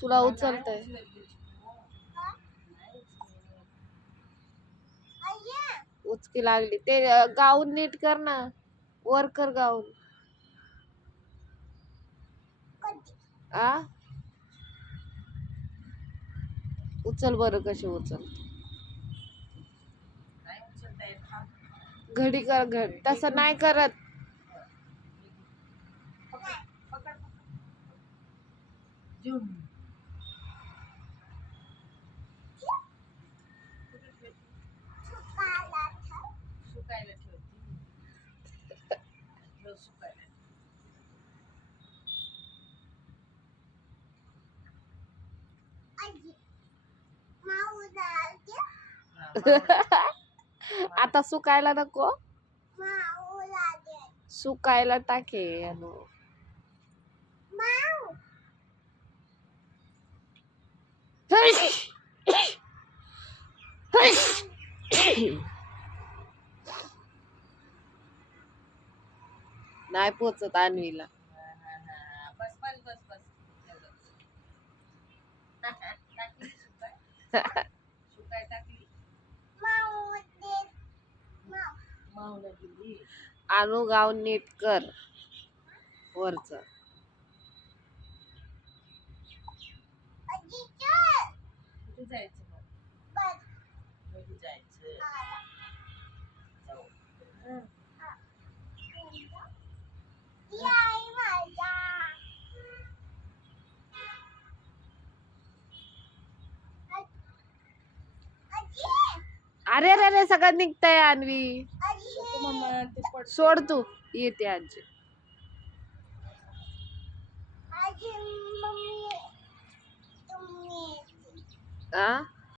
तुला उचलतय. उचकी लागली. ते गाऊन नीट कर ना. वर कर गाऊन. आ? उचल बरं कशी उचल. घडी कर घड. तसं नाही करत. आता सुकायला नको. सुकायला टाके अनु नाही पोचत अन्वीला बस बस बस बस. सुकाय सुकाय टाकली. मावला गेली आणू गाऊन नीट कर. वरच. जायचं? अरे रे रे सगळं निघतंय आणवी सोड तू. येते आजी. आ?